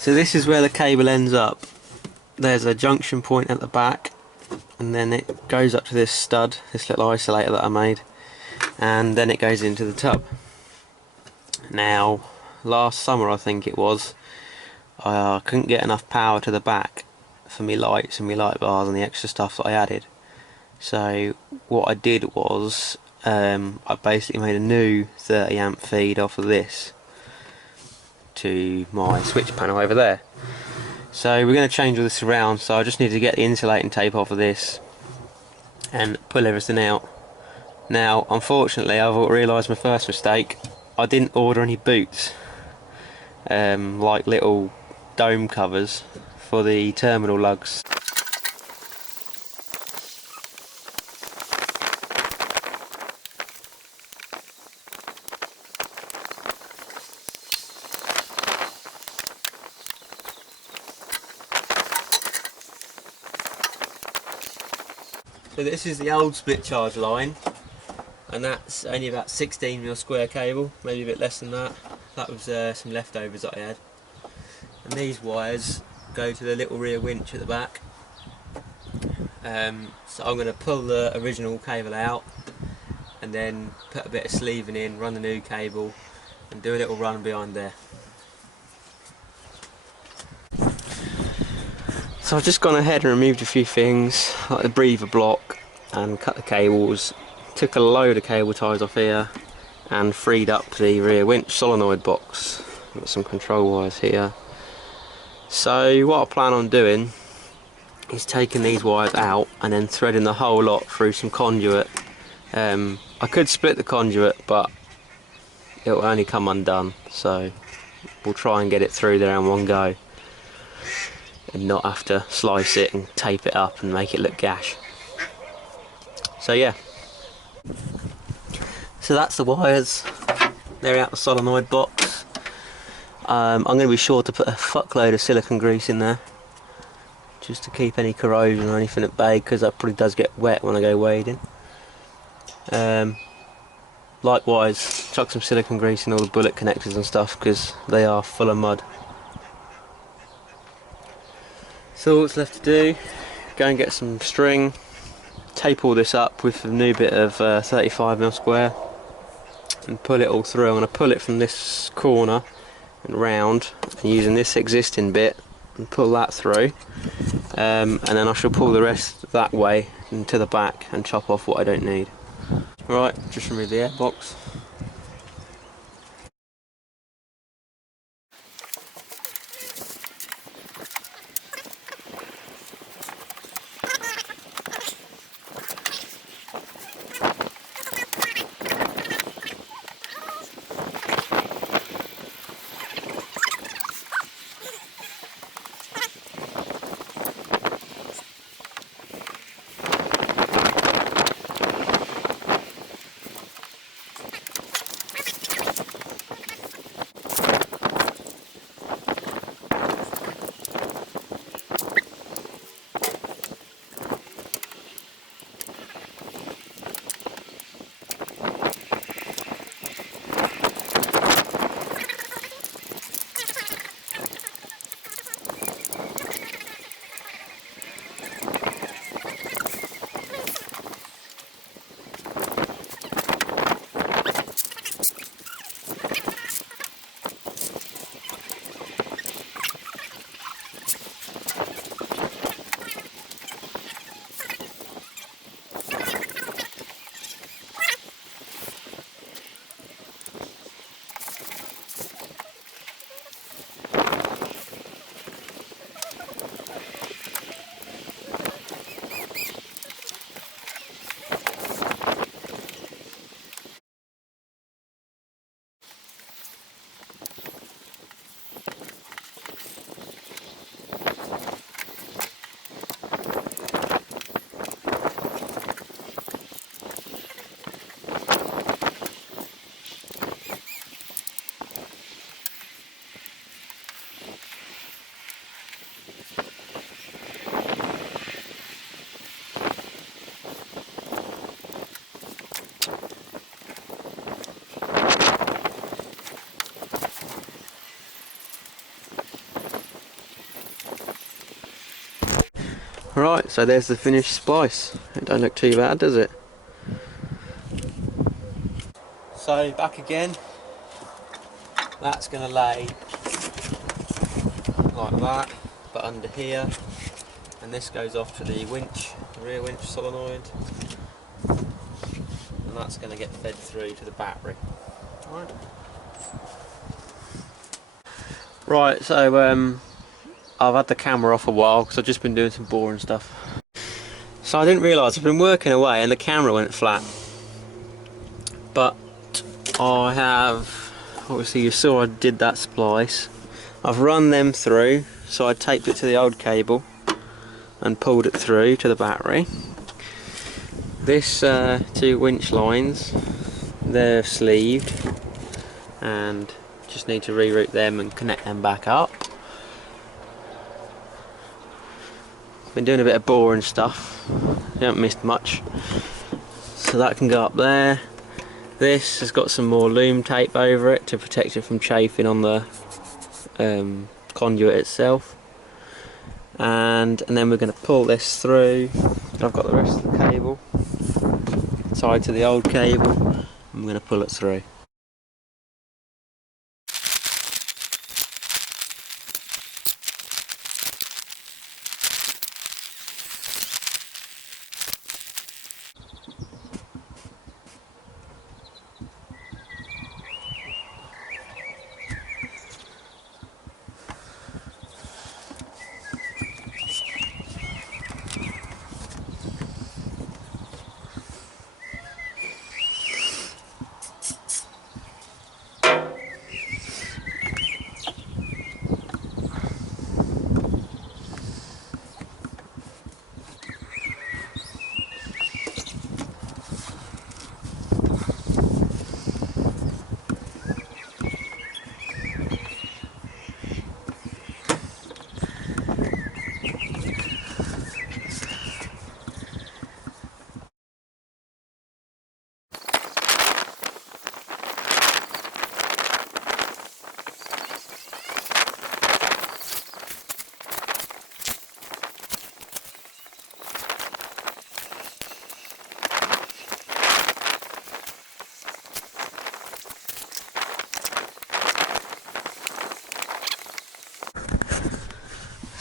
So this is where the cable ends up. There's a junction point at the back, and then it goes up to this stud, this little isolator that I made, and then it goes into the tub. Now, last summer I think it was, I couldn't get enough power to the back for me lights and me light bars and the extra stuff that I added. So what I did was, I basically made a new 30 amp feed off of this to my switch panel over there. So we're going to change all this around, so I just need to get the insulating tape off of this and pull everything out. Now unfortunately I've realised my first mistake. I didn't order any boots, like little dome covers for the terminal lugs. So this is the old split charge line, and that's only about 16mm square cable, maybe a bit less than that. That was some leftovers that I had. And these wires go to the little rear winch at the back. So I'm going to pull the original cable out and then put a bit of sleeving in, run the new cable and do a little run behind there. So I've just gone ahead and removed a few things like the breather block and cut the cables, took a load of cable ties off here and freed up the rear winch solenoid box. Got some control wires here. So what I plan on doing is taking these wires out and then threading the whole lot through some conduit. I could split the conduit, but it will only come undone, so we'll try and get it through there in one go and not have to slice it and tape it up and make it look gash. So yeah, so that's the wires. They're out the solenoid box. I'm going to be sure to put a fuckload of silicone grease in there just to keep any corrosion or anything at bay, because that probably does get wet when I go wading. Likewise, chuck some silicone grease in all the bullet connectors and stuff because they are full of mud. So all that's left to do, go and get some string, tape all this up with a new bit of 35mm square and pull it all through. I'm going to pull it from this corner and round, and using this existing bit and pull that through, and then I shall pull the rest that way into the back and chop off what I don't need. Right, just remove the air box. Right, so there's the finished splice. It don't look too bad, does it? So back again. That's going to lay like that, but under here, and this goes off to the winch, the rear winch solenoid, and that's going to get fed through to the battery. Right, so I've had the camera off a while because I've just been doing some boring stuff. So I didn't realise I've been working away and the camera went flat. But I have, obviously you saw I did that splice. I've run them through, so I taped it to the old cable and pulled it through to the battery. This two winch lines, they're sleeved and just need to reroute them and connect them back up. Been doing a bit of boring stuff, you haven't missed much. So that can go up there. This has got some more loom tape over it to protect it from chafing on the conduit itself. And then we're going to pull this through. I've got the rest of the cable tied to the old cable. I'm going to pull it through.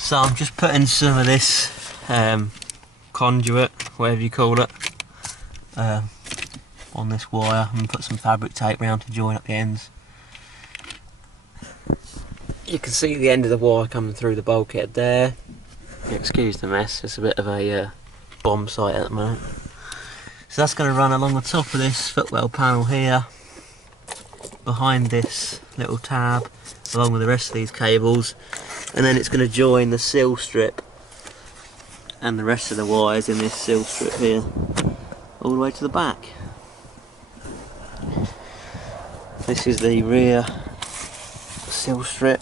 So I'm just putting some of this conduit, whatever you call it, on this wire, and put some fabric tape around to join up the ends. You can see the end of the wire coming through the bulkhead there. Excuse the mess, it's a bit of a bomb site at the moment. So that's going to run along the top of this footwell panel here, behind this little tab, along with the rest of these cables, and then it's going to join the seal strip and the rest of the wires in this seal strip here all the way to the back. This is the rear seal strip,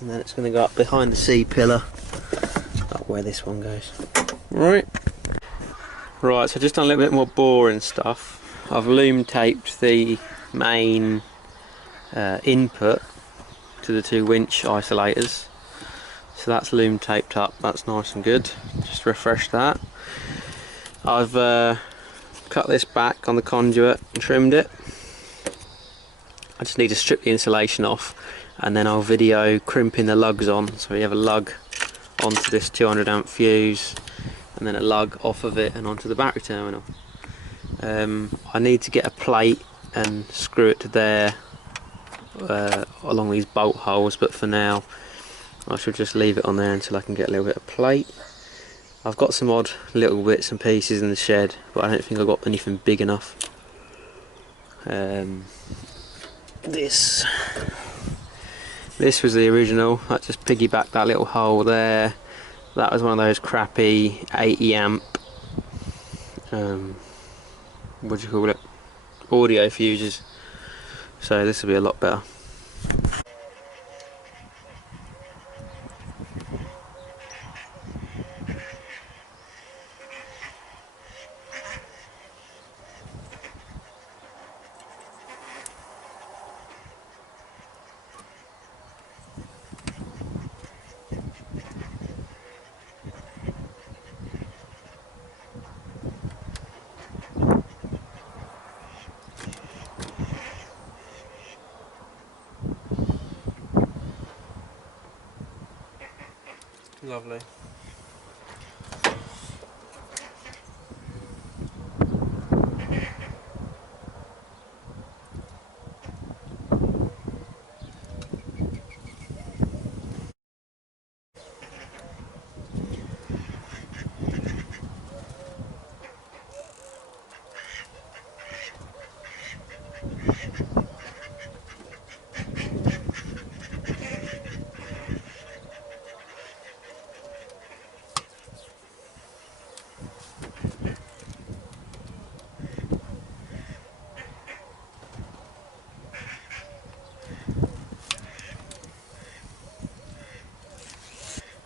and then it's going to go up behind the C pillar, up where this one goes. Right, so just done a little bit more boring stuff. I've loom taped the main input to the two winch isolators, so that's loom taped up, that's nice and good. Just refresh that. I've cut this back on the conduit and trimmed it. I just need to strip the insulation off, and then I'll video crimping the lugs on. So we have a lug onto this 200 amp fuse, and then a lug off of it and onto the battery terminal. I need to get a plate and screw it to there along these bolt holes, but for now I should just leave it on there until I can get a little bit of plate. I've got some odd little bits and pieces in the shed, but I don't think I've got anything big enough. This was the original. I just piggybacked that little hole there. That was one of those crappy 80 amp what do you call it, audio fuses, so this will be a lot better. Lovely.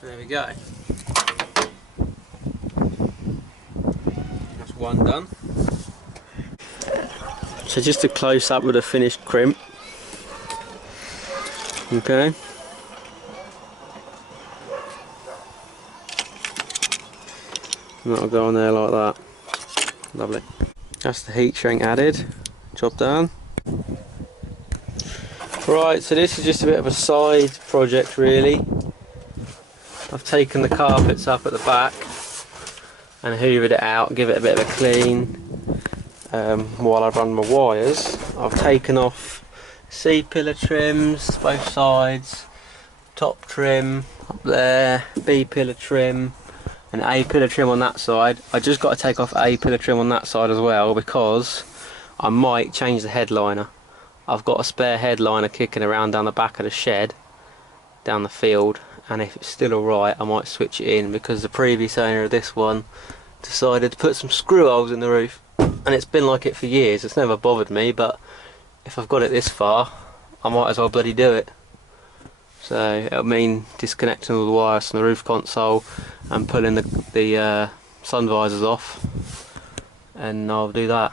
There we go. That's one done. So just a close up with a finished crimp. Okay. And that'll go on there like that. Lovely. That's the heat shrink added. Job done. Right, so this is just a bit of a side project really. I've taken the carpets up at the back and hoovered it out, give it a bit of a clean while I run my wires. I've taken off C-pillar trims both sides, top trim up there, B-pillar trim and A-pillar trim on that side. I just got to take off A-pillar trim on that side as well because I might change the headliner. I've got a spare headliner kicking around down the back of the shed, down the field, and if it's still alright I might switch it in because the previous owner of this one decided to put some screw holes in the roof, and it's been like it for years. It's never bothered me, but if I've got it this far I might as well bloody do it. So it'll mean disconnecting all the wires from the roof console and pulling the sun visors off, and I'll do that.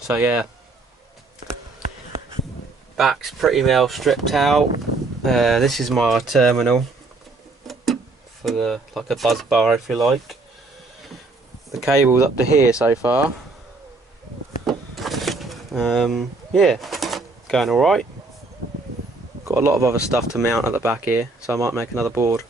So yeah, back's pretty well stripped out. This is my terminal for the, like a buzz bar if you like. The cable's up to here so far. Yeah, going alright. Got a lot of other stuff to mount at the back here, so I might make another board.